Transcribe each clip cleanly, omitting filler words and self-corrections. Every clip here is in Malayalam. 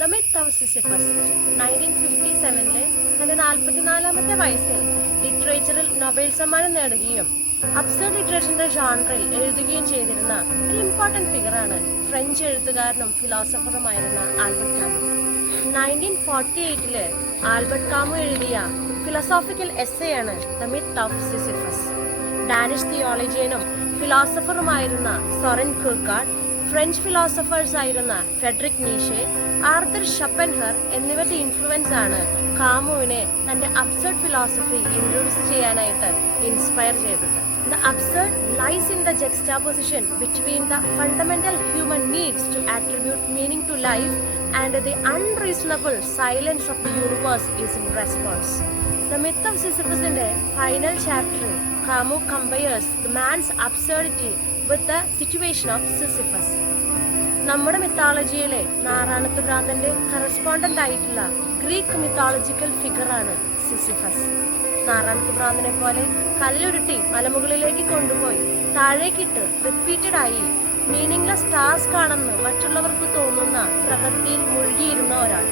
ദ മിത്ത് ഓഫ് സിസിഫസ് 1957 തന്റെ 44-ാമത്തെ വയസ്സിൽ ലിറ്ററേച്ചറിൽ നൊബേൽ സമ്മാനം നേടുകയും അബ്സർഡ് ലിറ്ററേച്ചറിന്റെ ജോണറിൽ എഴുതുകയും ചെയ്തിരുന്ന ഒരു ഇമ്പോർട്ടന്റ് ഫിഗറാണ് ഫ്രഞ്ച് എഴുത്തുകാരനും ഫിലോസഫറുമായിരുന്ന ആൽബർട്ട് കാമു. 1948 ആൽബർട്ട് കാമു എഴുതിയ ഫിലോസോഫിക്കൽ എസ്സേയാണ് the myth of Sisyphus. Danish തിയോളജിയനും ഫിലോസഫറുമായിരുന്ന സൊറൻ കീർക്കാർഡ്, ഫ്രഞ്ച് ഫിലോസഫേഴ്സ് ആയിരുന്ന ഫ്രെഡറിക് നീഷെ, ആർതർ ഷപ്പൻഹർ എന്നിവരുടെ ഇൻഫ്ലുവൻസ് ആണ് കാമുവിനെ തന്റെ അബ്സർഡ് ഫിലോസഫി ഇൻട്രൊഡ്യൂസ് ചെയ്യാനായിട്ട് ഇൻസ്പയർ ചെയ്തത്. The absurd lies in the juxtaposition between the fundamental human needs to attribute meaning to life and the unreasonable silence of the universe is in response. The myth of Sisyphus-ന്റെ final chapter, Camus compares the man's absurdity with the situation of Sisyphus. നമ്മുടെ മിത്തോളജിയിലെ നാറാണത്ത് ഭ്രാന്തന്റെ കറസ്പോണ്ടന്റ് ആയിട്ടുള്ള ഗ്രീക്ക് മിത്തോളജിക്കൽ ഫിഗറാണ് സിസിഫസ്. നാറാണത്ത് ഭ്രാന്തനെ പോലെ കല്ലുരുട്ടി മലമുകളിലേക്ക് കൊണ്ടുപോയി താഴേക്കിട്ട് റിപ്പീറ്റഡ് ആയി മീനിങ്ലെസ് ടാസ്ക് ആണെന്ന് മറ്റുള്ളവർക്ക് തോന്നുന്ന പ്രവൃത്തിയിൽ മുഴുകിയിരുന്ന ഒരാൾ.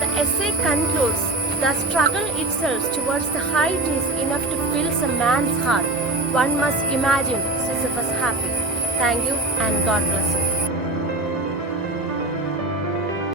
The essay concludes, the struggle itself towards the height is enough to fill a man's heart. One must imagine Sisyphus happy. Thank you and God bless you.